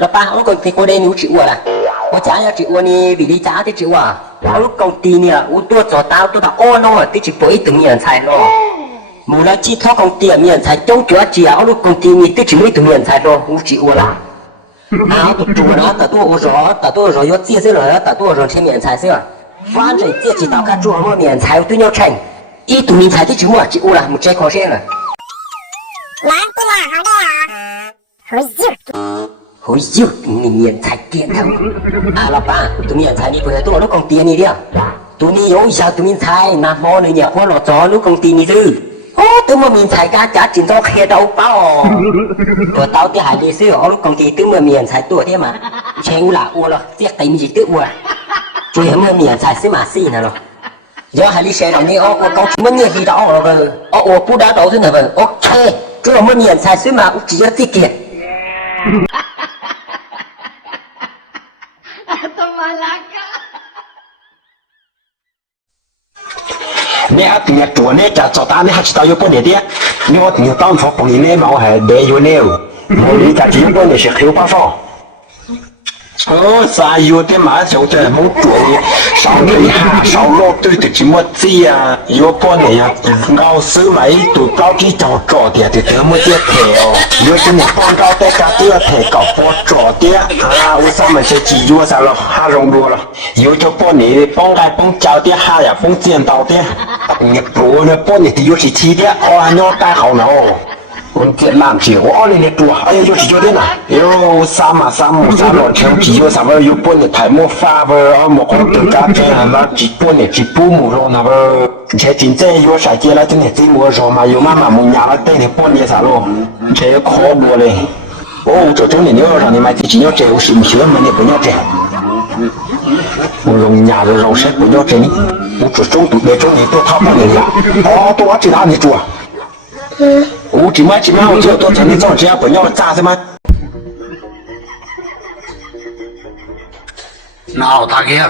老爸，我讲过来你指我了，我家要指我呢，比你家的指我，我工地呢，我多做到哦喏，得去不一等人才咯。冇啦，只托工地人才中咗只啊，我工地你得去没等人才咯，我指我啦。啊，都做了，打多少要接些了，打多少钱免财是吧？反正这几道看做我免财对要成，一读免财的指我指我啦，冇再考先了。来，对了，好的啊，好笑，你免财点头。啊，老爸，读免财你不要多，我工地你了。读你有效读免财，那么你要花落咗，你工地你去。哦，tôi mà miền Thái cá chín to khe đâu bao, tôi tao thì hải đi xưa, ở lúc công ty tôi mà miền Thái tôi thế mà, chèn là uo rồi, tiếc tay mình chỉ tự uo, tôi không mà miền Thái xí mà xí nào rồi, giờ hải đi xe làm đi, uo công chúng mình gì đó rồi, uo cú đá đầu thế nào rồi, ok, tôi là miền Thái xí mà chỉ cho tiết kiệm. nè thì chùa nè chả cho ta nè hạt tao yêu bữa này đi nhớ thì tao phải bồi nè máu hay để yêu nè bồi đi chả chỉ bữa này sẽ thiếu bao sao sao yêu cái mà cháu chơi muốn chuột sau này sau lô tôi thì chỉ một gì à yêu bữa này à ngao sư mấy tụi tao chỉ trò trò thì tớ mới tiếp theo yêu cái này con tao tất cả tớ thể cọc bữa trò tiếp à sao mà sẽ chỉ yêu sao rồi hai rong đua rồi yêu cho bữa này bông gai bông cháo tiếp hai à bông tiền tao tiếp nghiệp bữa này bữa này thì yêu chỉ chi tiếp nhau tai hậu nào我这làm gì我哩哩多，哎呀，就是就这呐，有啥嘛啥么啥老天皮有啥么有半年台么发不，么可能得家这那几半年几不么肉那个，这真正有啥接了真的真么肉嘛，有妈妈么伢了等你半年啥咯，这可不嘞，哦，这种年要让你买的只要这有什么学问的不要这，我用伢的肉身不要这呢，我这种那种你都他不能呀，哦，多知道你做。我只买我就多钱，你找这样不要炸什么？ Nào ta kia.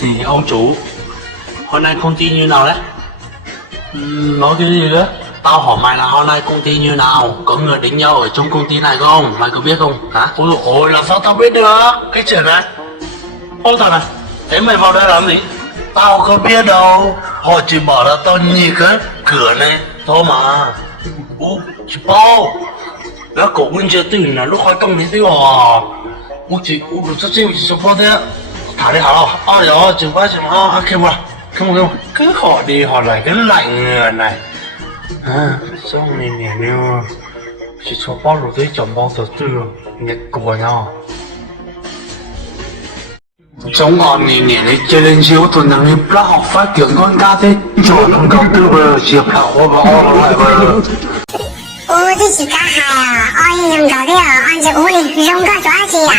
Thì ông chủ, hôm nay công ty như nào đấy? Nói cái gì đấy? Tao hỏi mày là hôm nay công ty như nào? Có người đánh nhau ở trong công ty này không? Mày có biết không? Hả? Ôi làm sao tao biết được? Cái chuyện này. Ôi thằng này, thế mày vào đây làm gì? Tao không biết đâu. Họ chỉ bảo là tao nhìn cái cửa này thôi mà. Ủa, chị bao. Nó cổ nguyên chưa tỉnh là lúc khỏi công lý tiêu à. 我这就跑的，他的好了，啊了，就把什么啊，看不，更好的好来更懒啊来，上面年了，是说包路的讲包的对了，你过呀。中国年的这人少，都能不好发点关家的，就能够对不？是看我们来不？ 我这是干啥呀？俺也用着的，俺这屋里用个抓起呀。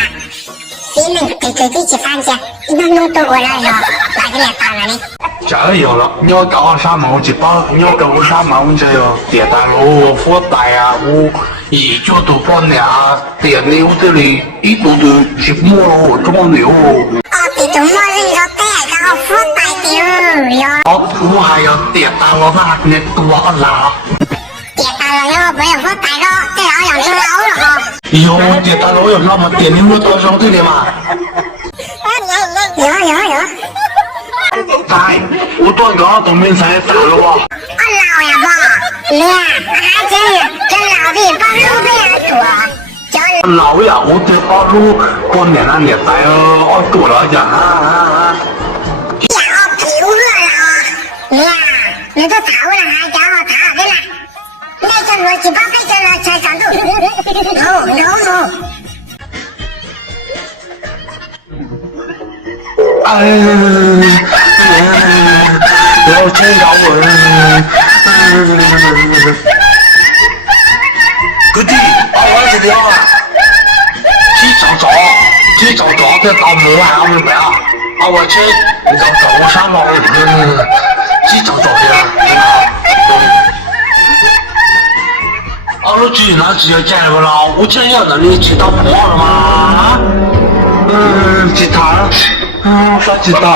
谁能给自己饭钱？弄多过来了，哪个来打了呢？这有了，你要搞啥毛就包，你要搞啥毛这个电大楼、火带啊，我一脚都把俩电牛这里一度都去摸了装牛。哦，别中摸人家带，然后火带丢哟。哦，我还要电大楼那那多啦。 电大楼要不要火带了？这样养出老了哈。有电大楼有那么电牛多少对的嘛？有。在，我多个都没才打了哇。我老呀吧，娘，还这老的把路被人躲。 老呀，我这把路过年那年代哦，我躲了一下啊。呀，皮肤了，娘，你都查我了还叫我查的啦？那叫我去把被子了才上路。No。 要见着我，哥弟，我这条啊，去找这倒霉啊，我们啊，我去找啥毛？去找的，我去那只有见不了，我这样的你知道不了吗？吉他。 啥知道啊？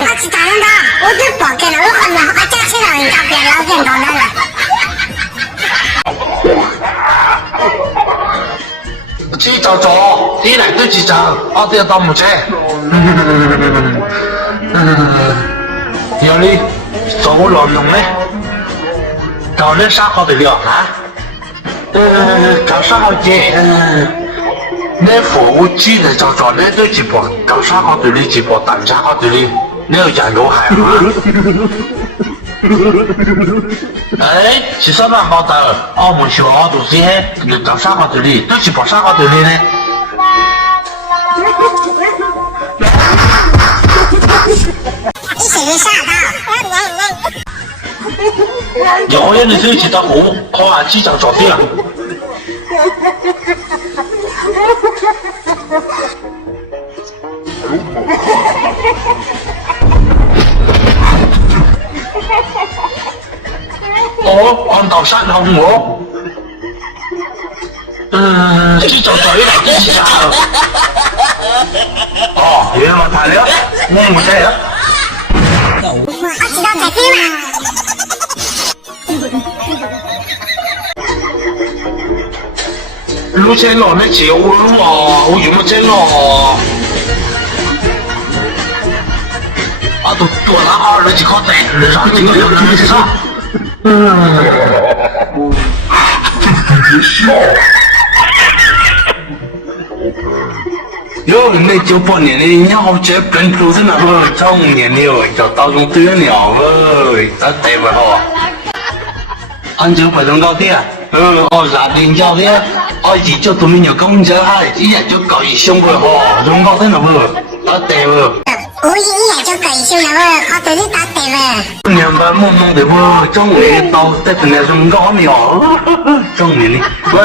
我知道了，我就报给了我很了，我家去了人家别老人到那了。chỉ cho đi lại tôi chỉ cho ở đây tao một chế giờ đi cho tôi làm dùng đấy cho lên sao có thể liệu hả cho sao có chế nếu phụ chỉ là cho nên tôi chỉ bỏ cho sao có thể đi chỉ bỏ tạm sao có thể đi nếu chẳng có hại hả ấy chỉ sao làm bao tờ một số đồ gì hết được cho sao có thể đi tôi chỉ bỏ sao có thể đi này一起被吓到。有人你自己的湖，靠下机长找地了。按道山紅我。機長隊嚟嘅機長。哦，原來係你啊，我冇睇啊。我知道在飞了。路線路你照咯，我用乜啫咯？啊，都多拿二了幾塊地，你上這個有人沒上？有你就半年的，你好这本土是那个中年了，就到用对了喂，咱对不好？按照排動高啲啊，rat定交啲，而就對面有公車係，一日就搞一箱喎，用高啲咯喎，對喎。我一眼就可以修了我都是打对了。年班懵懵的喎，中午到得平日用高了，中午呢？喂，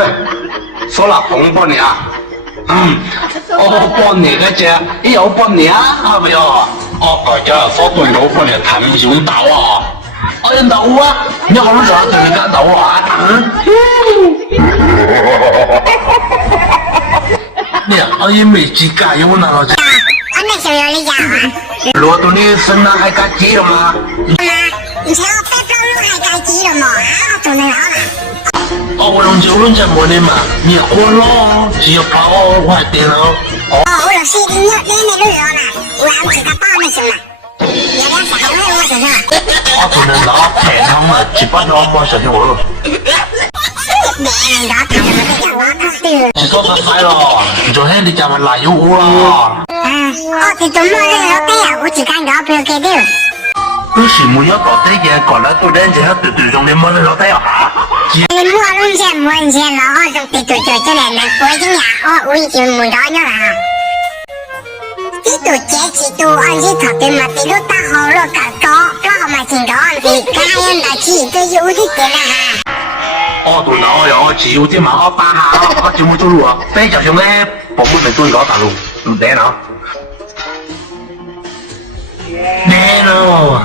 說了紅半年啊？我半年嘅啫，有半年啊，係咪啊？大家所對老半年談上到啊！我要到啊！你好想對你講到啊？你我已未知解有哪個？我那時候有你講啊。攞到你身上還敢記了嗎？你瞧白表路還敢記了嗎？我做得了啦。我用就用這麼的嘛，你混咯，只要跑我還電腦。我老師你那路了啦，我不知道報那行了。有點啥用我身上。我做得到，平常嘛，只把我冇上去我。沒人找他們這講話對。只做得晒咯，就係你講話來有我啦。我哋做乜嘢都得啊？我只敢找不要給的。嗰時冇有到底嘅，講嚟到人家對對中你冇得到底啊。你摸弄些摸些老好就對對對，這兩年過境呀，我已經沒找你了哈。地度這幾度按是特別嘛，地度大好了搞搞，搞好嘛挺高的，看人家幾個有的點了哈。對啦，我有只要啲馬我打下，我只冇做路啊，非就用咧，部門嚟做嗰大路，唔得啦。咩咯？